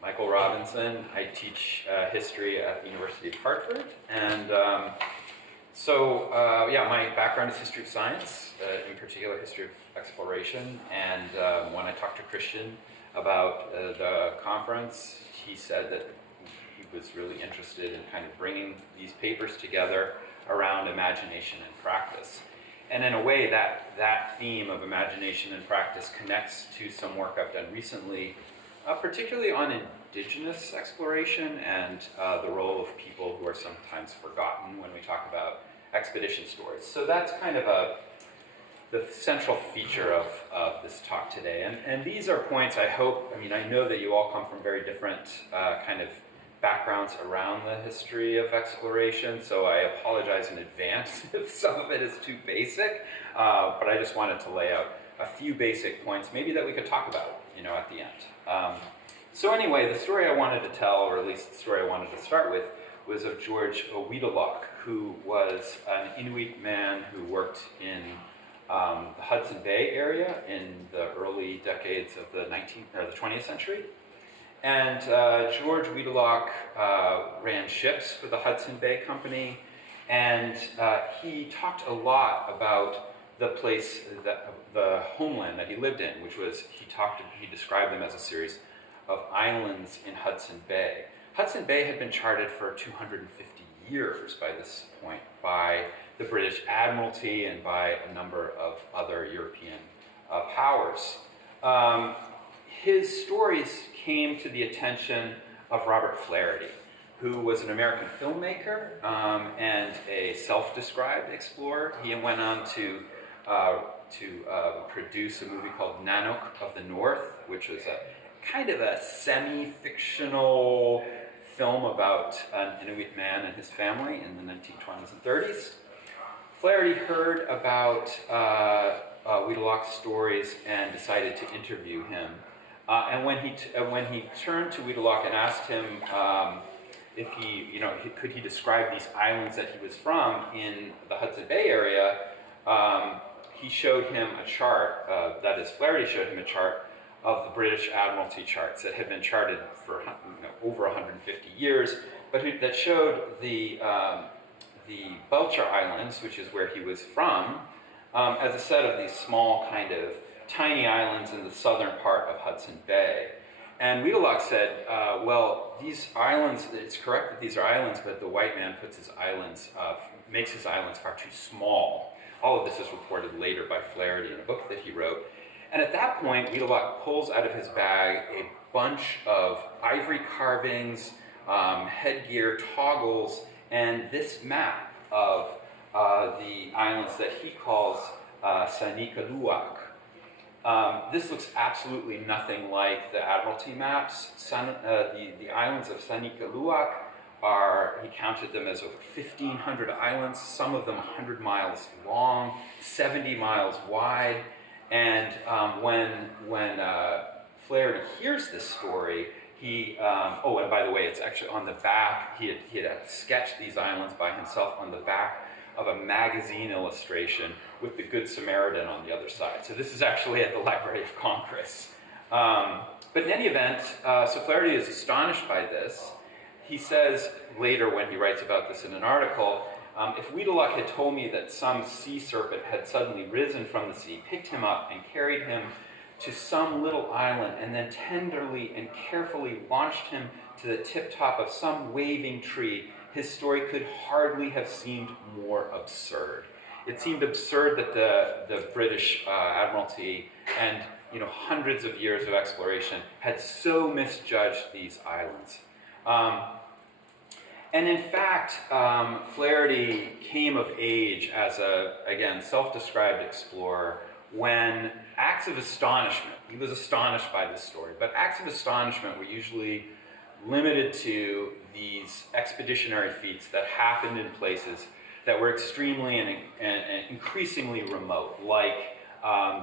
Michael Robinson. I teach history at the University of Hartford, and my background is history of science, in particular history of exploration, and when I talked to Christian about the conference, he said that he was really interested in kind of bringing these papers together around imagination and practice. And in a way, that theme of imagination and practice connects to some work I've done recently, particularly on indigenous exploration and the role of people who are sometimes forgotten when we talk about expedition stories. So that's kind of the central feature of this talk today. And these are points I know that you all come from very different kind of backgrounds around the history of exploration, so I apologize in advance if some of it is too basic, but I just wanted to lay out a few basic points maybe that we could talk about, at the end. So anyway, the story I wanted to tell, or at least the story I wanted to start with, was of George Wiedelock, who was an Inuit man who worked in the Hudson Bay area in the early decades of the 20th century. And George Wiedelock ran ships for the Hudson Bay Company, and he talked a lot about the place, the homeland that he lived in, which was, he described them as a series of islands in Hudson Bay. Hudson Bay had been charted for 250 years by this point by the British Admiralty and by a number of other European powers. His stories came to the attention of Robert Flaherty, who was an American filmmaker and a self-described explorer. He went on to produce a movie called Nanook of the North, which was a kind of a semi-fictional film about an Inuit man and his family in the 1920s and 30s. Flaherty heard about Wiedelock's stories and decided to interview him. And when he turned to Wiedelock and asked him if could he describe these islands that he was from in the Hudson Bay area, he showed him a chart. That is, Flaherty showed him a chart of the British Admiralty charts that had been charted for over 150 years, but that showed the Belcher Islands, which is where he was from, as a set of these small kind of tiny islands in the southern part of Hudson Bay. And Wiedelock said, these islands, it's correct that these are islands, but the white man makes his islands far too small. All of this is reported later by Flaherty in a book that he wrote. And at that point, Wiedelock pulls out of his bag a bunch of ivory carvings, headgear, toggles, and this map of the islands that he calls Sanikaluak. This looks absolutely nothing like the Admiralty maps. The islands of Sanikaluak he counted them as over 1,500 islands, some of them 100 miles long, 70 miles wide. And when Flaherty hears this story, and by the way, it's actually on the back, he had sketched these islands by himself on the back of a magazine illustration with the Good Samaritan on the other side. So this is actually at the Library of Congress. But in any event, so Flaherty is astonished by this. He says later when he writes about this in an article, if Wiedelock had told me that some sea serpent had suddenly risen from the sea, picked him up, and carried him to some little island, and then tenderly and carefully launched him to the tip-top of some waving tree, his story could hardly have seemed more absurd. It seemed absurd that the British Admiralty and hundreds of years of exploration had so misjudged these islands. And in fact, Flaherty came of age as again, self-described explorer when acts of astonishment, he was astonished by this story, but acts of astonishment were usually limited to these expeditionary feats that happened in places that were extremely and increasingly remote, like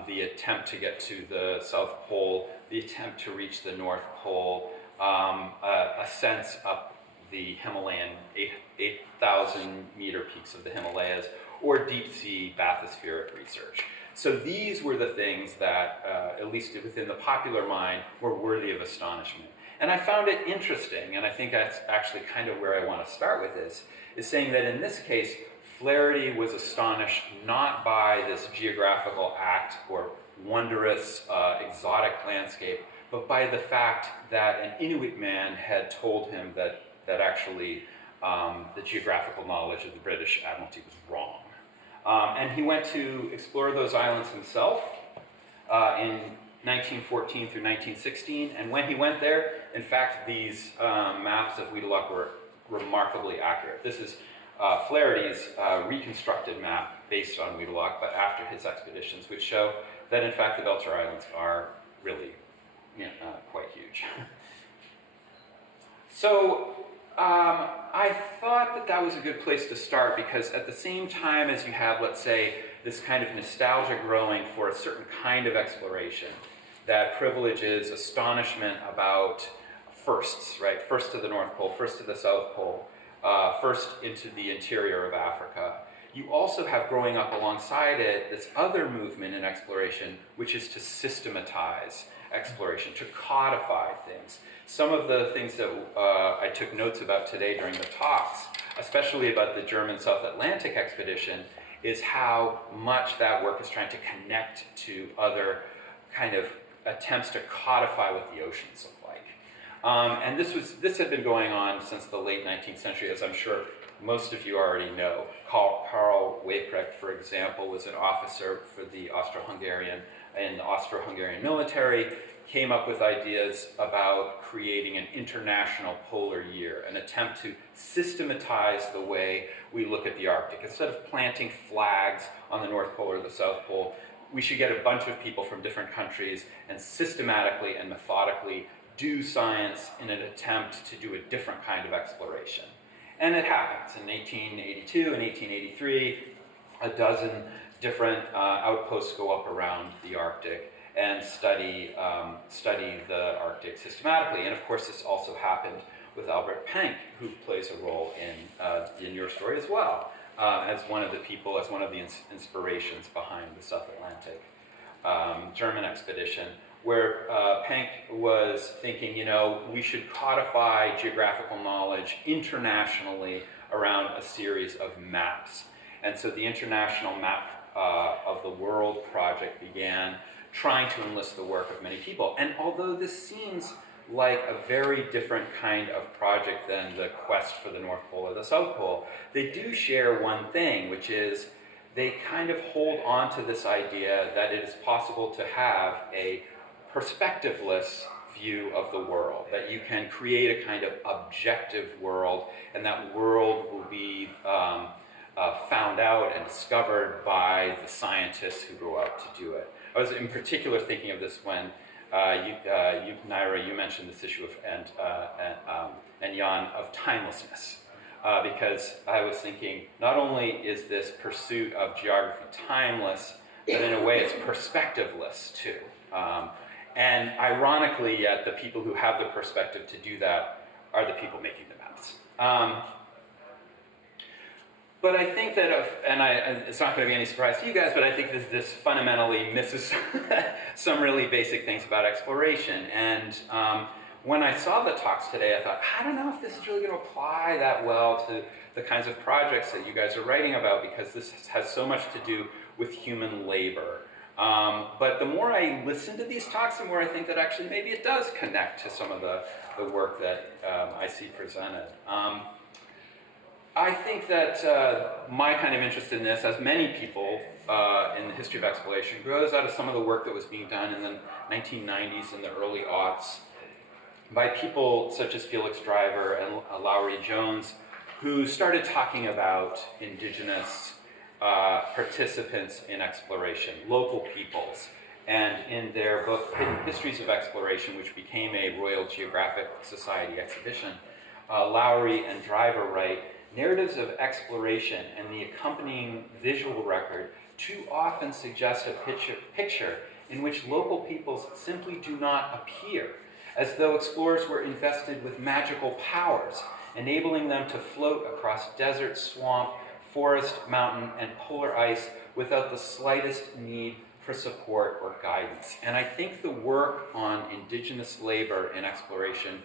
the attempt to get to the South Pole, the attempt to reach the North Pole, ascents up the Himalayan 8,000 10,000-meter peaks of the Himalayas, or deep-sea bathysphere research. So these were the things that, at least within the popular mind, were worthy of astonishment. And I found it interesting, and I think that's actually kind of where I want to start with this, is saying that in this case, Flaherty was astonished not by this geographical act or wondrous, exotic landscape, but by the fact that an Inuit man had told him that actually the geographical knowledge of the British Admiralty was wrong. And he went to explore those islands himself in 1914 through 1916. And when he went there, in fact, these maps of Wedeluck were remarkably accurate. This is Flaherty's reconstructed map based on Wedeluck, but after his expeditions, which show that, in fact, the Belcher Islands are really quite huge. So I thought that was a good place to start, because at the same time as you have, let's say, this kind of nostalgia growing for a certain kind of exploration that privileges astonishment about firsts, right? First to the North Pole, first to the South Pole, first into the interior of Africa. You also have growing up alongside it this other movement in exploration, which is to systematize exploration, to codify things. Some of the things that I took notes about today during the talks, especially about the German South Atlantic expedition, is how much that work is trying to connect to other kind of attempts to codify what the oceans look like. And this had been going on since the late 19th century, as I'm sure most of you already know. Karl Weyprecht, for example, was an officer for the Austro-Hungarian military, came up with ideas about creating an international polar year, an attempt to systematize the way we look at the Arctic. Instead of planting flags on the North Pole or the South Pole, we should get a bunch of people from different countries and systematically and methodically do science in an attempt to do a different kind of exploration. And it happens. In 1882 and 1883, a dozen different outposts go up around the Arctic and study the Arctic systematically. And of course, this also happened with Albert Pank, who plays a role in your story as well, as one of the people, as one of the inspirations behind the South Atlantic German expedition, where Pank was thinking, we should codify geographical knowledge internationally around a series of maps. And so the International Map of the World project began, trying to enlist the work of many people. And although this seems like a very different kind of project than the quest for the North Pole or the South Pole, they do share one thing, which is they kind of hold on to this idea that it is possible to have a perspectiveless view of the world, that you can create a kind of objective world, and that world will be found out and discovered by the scientists who go out to do it. I was in particular thinking of this when Naira, you mentioned this issue of and Jan, of timelessness, because I was thinking not only is this pursuit of geography timeless, but in a way it's perspectiveless too. And ironically, yet the people who have the perspective to do that are the people making the maps. But I think that, it's not going to be any surprise to you guys, but I think this fundamentally misses some really basic things about exploration. And when I saw the talks today, I thought, I don't know if this is really going to apply that well to the kinds of projects that you guys are writing about, because this has so much to do with human labor. But the more I listen to these talks, the more I think that actually maybe it does connect to some of the work that I see presented. I think that my kind of interest in this, as many people in the history of exploration, grows out of some of the work that was being done in the 1990s and the early aughts by people such as Felix Driver and Lowry Jones, who started talking about indigenous participants in exploration, local peoples. And in their book, Hidden Histories of Exploration, which became a Royal Geographic Society exhibition, Lowry and Driver write, narratives of exploration and the accompanying visual record too often suggest a picture in which local peoples simply do not appear, as though explorers were invested with magical powers, enabling them to float across desert, swamp, forest, mountain, and polar ice without the slightest need for support or guidance. And I think the work on indigenous labor in exploration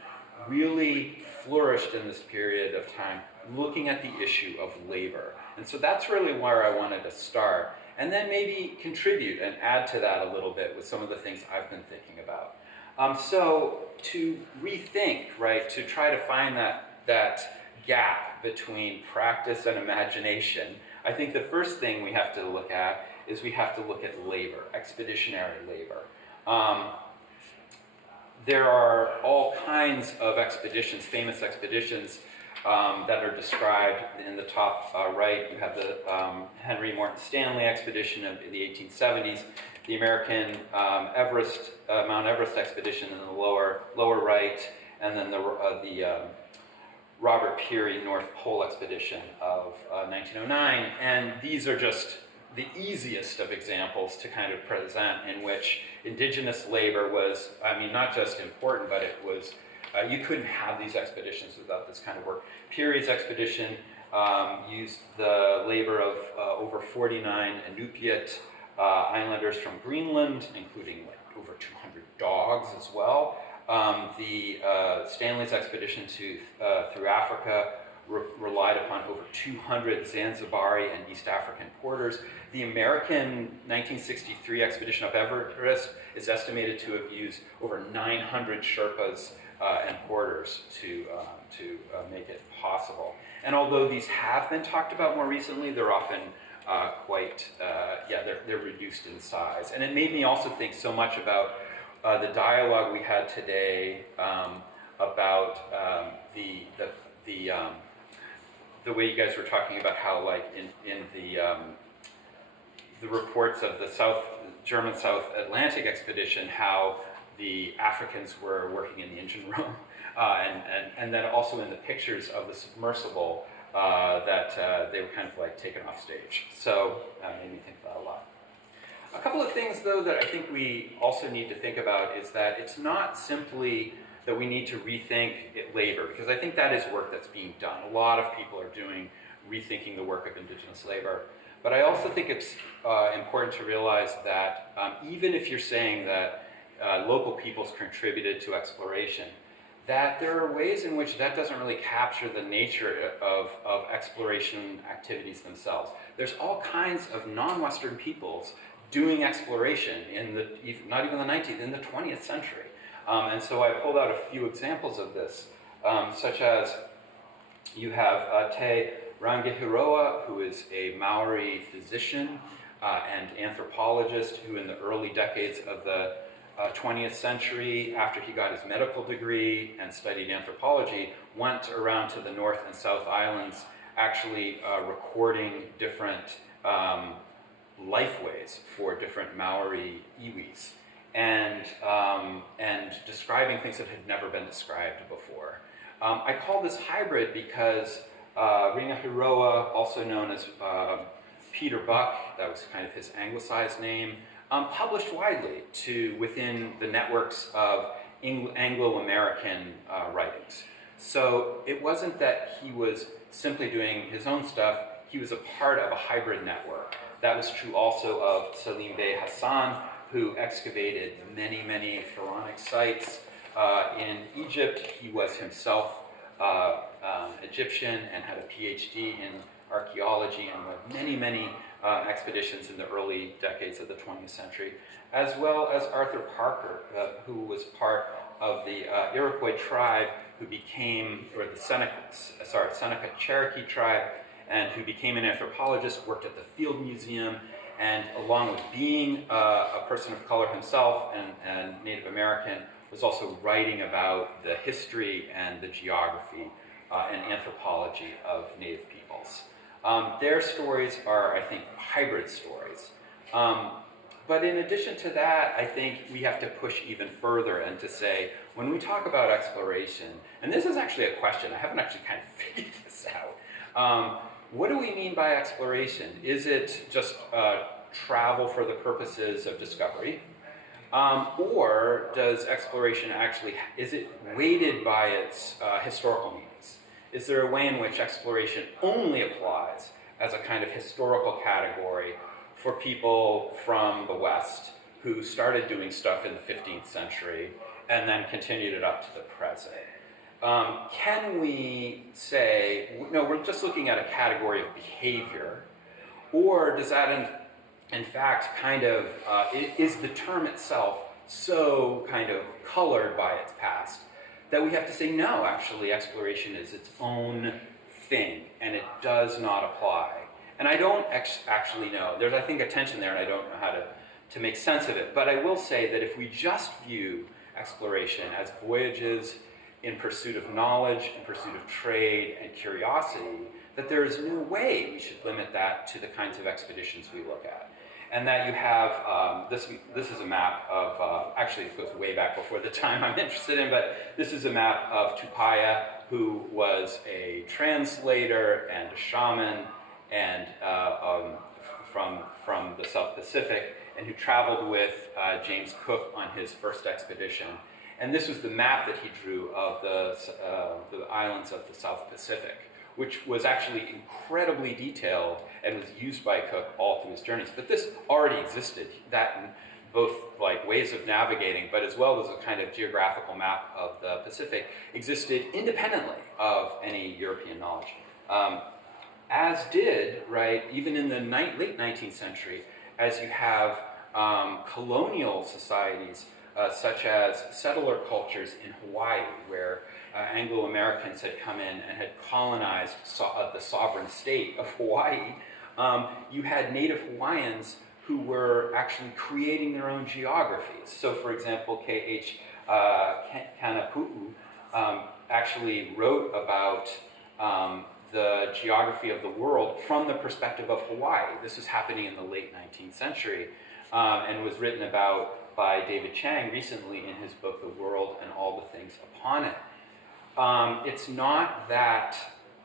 really flourished in this period of time, looking at the issue of labor. And so that's really where I wanted to start, and then maybe contribute and add to that a little bit with some of the things I've been thinking about. So to rethink, right, to try to find that gap between practice and imagination, I think the first thing we have to look at is we have to look at labor, expeditionary labor. There are all kinds of expeditions, famous expeditions, that are described in the top right. You have the Henry Morton Stanley expedition of the 1870s, the American Mount Everest expedition in the lower right, and then the Robert Peary North Pole expedition of 1909. And these are just the easiest of examples to kind of present in which indigenous labor was, I mean, not just important, but it was, you couldn't have these expeditions without this kind of work. Peary's expedition used the labor of over 49 Inupiat islanders from Greenland, including like over 200 dogs as well. Stanley's expedition through Africa relied upon over 200 Zanzibari and East African porters. The American 1963 expedition up Everest is estimated to have used over 900 Sherpas and porters to make it possible. And although these have been talked about more recently, they're often they're reduced in size. And it made me also think so much about the dialogue we had today about the way you guys were talking about how, like, in the reports of the German South Atlantic expedition, how the Africans were working in the engine room, and then also in the pictures of the submersible that they were kind of like taken off stage. So that made me think about a lot. A couple of things, though, that I think we also need to think about is that it's not simply that we need to rethink labor, because I think that is work that's being done. A lot of people are rethinking the work of indigenous labor. But I also think it's important to realize that even if you're saying that local peoples contributed to exploration, that there are ways in which that doesn't really capture the nature of exploration activities themselves. There's all kinds of non-Western peoples doing exploration not even the 19th, in the 20th century. And so I pulled out a few examples of this, such as you have Te Rangihiroa, who is a Maori physician and anthropologist who in the early decades of the 20th century, after he got his medical degree and studied anthropology, went around to the North and South Islands, actually recording different lifeways for different Maori iwis, and describing things that had never been described before. I call this hybrid because Rangihiroa, also known as Peter Buck, that was kind of his anglicized name, published widely within the networks of Anglo-American writings. So it wasn't that he was simply doing his own stuff, he was a part of a hybrid network. That was true also of Salim Bey Hassan, who excavated many, many pharaonic sites in Egypt. He was himself Egyptian and had a PhD in archaeology and led many, many expeditions in the early decades of the 20th century, as well as Arthur Parker, who was part of the Iroquois tribe who became, or the Seneca Cherokee tribe, and who became an anthropologist, worked at the Field Museum, and along with being a person of color himself and Native American, was also writing about the history and the geography and anthropology of Native peoples. Their stories are, I think, hybrid stories. But in addition to that, I think we have to push even further and to say, when we talk about exploration, and this is actually a question, I haven't actually kind of figured this out. What do we mean by exploration? Is it just travel for the purposes of discovery? Or does exploration actually, is it weighted by its historical meanings? Is there a way in which exploration only applies as a kind of historical category for people from the West who started doing stuff in the 15th century and then continued it up to the present? Can we say, no, we're just looking at a category of behavior, or does that in fact kind of, is the term itself so kind of colored by its past that we have to say, no, actually exploration is its own thing and it does not apply? And I don't actually know. There's, I think, a tension there, and I don't know how to make sense of it. But I will say that if we just view exploration as voyages in pursuit of knowledge, in pursuit of trade and curiosity, that there is no way we should limit that to the kinds of expeditions we look at. And that you have, this is a map of, actually it goes way back before the time I'm interested in, but this is a map of Tupaia, who was a translator and a shaman and from the South Pacific, and who traveled with James Cook on his first expedition. And this was the map that he drew of the islands of the South Pacific, which was actually incredibly detailed and was used by Cook all through his journeys. But this already existed, that in both like ways of navigating, but as well as a kind of geographical map of the Pacific, existed independently of any European knowledge. As did, right, even in the late 19th century, as you have colonial societies such as settler cultures in Hawaii, where Anglo-Americans had come in and had colonized the sovereign state of Hawaii. You had native Hawaiians who were actually creating their own geographies. So, for example, K.H. Kanapu'u actually wrote about the geography of the world from the perspective of Hawaii. This was happening in the late 19th century and was written about by David Chang recently in his book, The World and All the Things Upon It. It's not that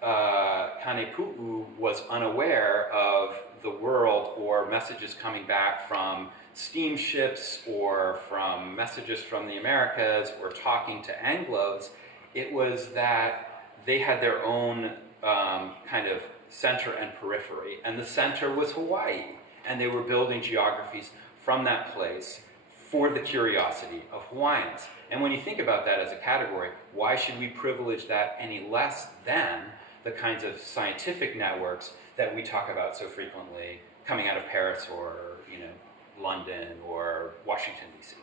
Kanepu'u was unaware of the world or messages coming back from steamships or from messages from the Americas or talking to Anglos. It was that they had their own kind of center and periphery, and the center was Hawaii, and they were building geographies from that place for the curiosity of Hawaiians. And when you think about that as a category, why should we privilege that any less than the kinds of scientific networks that we talk about so frequently coming out of Paris or, you know, London or Washington, D.C.?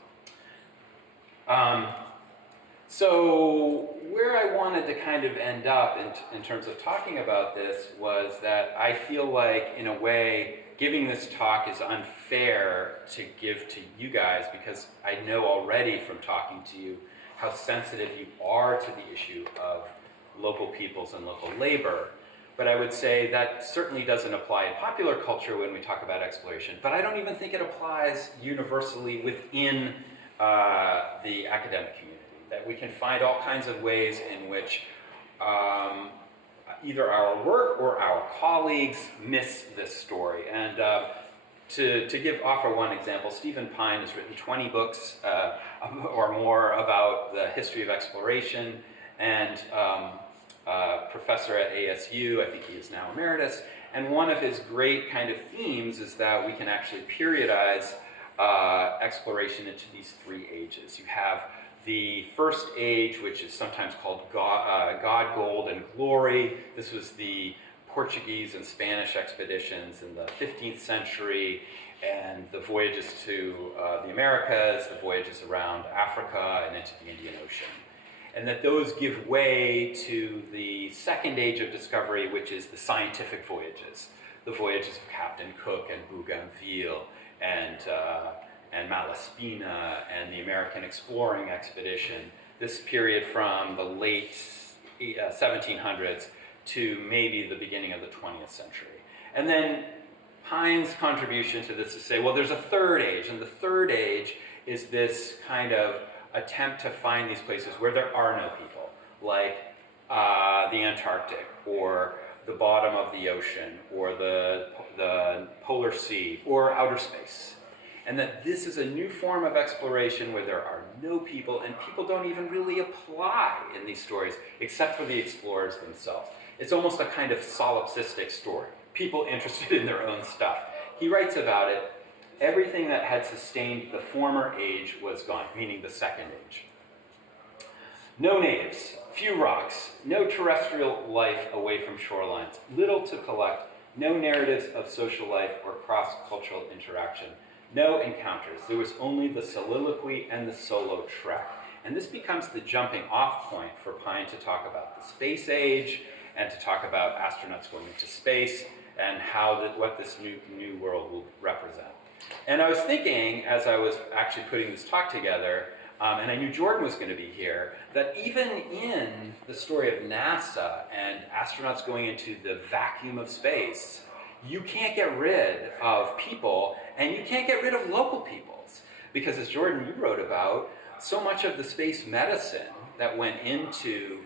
So where I wanted to kind of end up in terms of talking about this was that I feel like, in a way, giving this talk is unfair to give to you guys, because I know already from talking to you how sensitive you are to the issue of local peoples and local labor. But I would say that certainly doesn't apply in popular culture when we talk about exploration, but I don't even think it applies universally within the academic community, that we can find all kinds of ways in which either our work or our colleagues miss this story. And to offer one example, Stephen Pine has written 20 books or more about the history of exploration, and professor at ASU, I think he is now emeritus, and one of his great kind of themes is that we can actually periodize exploration into these three ages. You have the first age, which is sometimes called God, Gold, and Glory. This was the Portuguese and Spanish expeditions in the 15th century, and the voyages to the Americas, the voyages around Africa and into the Indian Ocean. And that those give way to the second age of discovery, which is the scientific voyages, the voyages of Captain Cook and Bougainville and Malaspina and the American exploring expedition, this period from the late 1700s to maybe the beginning of the 20th century. And then Pine's contribution to this is to say, well, there's a third age, and the third age is this kind of attempt to find these places where there are no people, like the Antarctic, or the bottom of the ocean, or the polar sea, or outer space. and that this is a new form of exploration where there are no people, and people don't even really apply in these stories, except for the explorers themselves. It's almost a kind of solipsistic story, people interested in their own stuff. He writes about it, everything that had sustained the former age was gone, meaning the second age. No natives, few rocks, no terrestrial life away from shorelines, little to collect, no narratives of social life or cross-cultural interaction, no encounters. There was only the soliloquy and the solo trek. And this becomes the jumping off point for Pine to talk about the space age and to talk about astronauts going into space and what this new world will represent. And I was thinking, as I was actually putting this talk together, and I knew Jordan was going to be here, that even in the story of NASA and astronauts going into the vacuum of space, you can't get rid of people, and you can't get rid of local peoples. Because as Jordan, you wrote about, so much of the space medicine that went into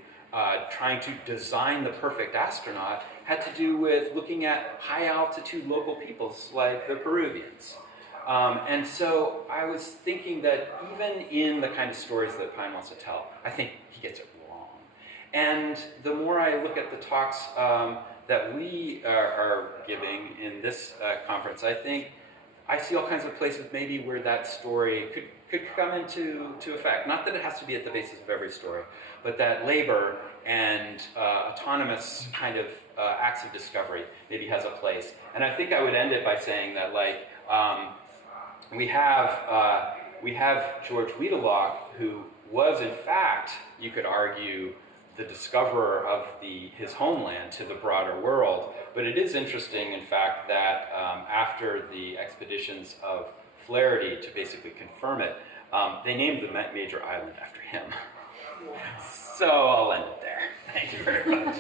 trying to design the perfect astronaut had to do with looking at high altitude local peoples like the Peruvians. And so I was thinking that even in the kind of stories that Pine wants to tell, I think he gets it wrong. And the more I look at the talks that we are giving in this conference, I think I see all kinds of places maybe where that story could come into effect. Not that it has to be at the basis of every story, but that labor and autonomous kind of acts of discovery maybe has a place. And I think I would end it by saying that, like, we have George Wiedelock, who was in fact, you could argue, the discoverer of his homeland to the broader world. But it is interesting, in fact, that after the expeditions of Flaherty, to basically confirm it, they named the major island after him. So I'll end it there. Thank you very much.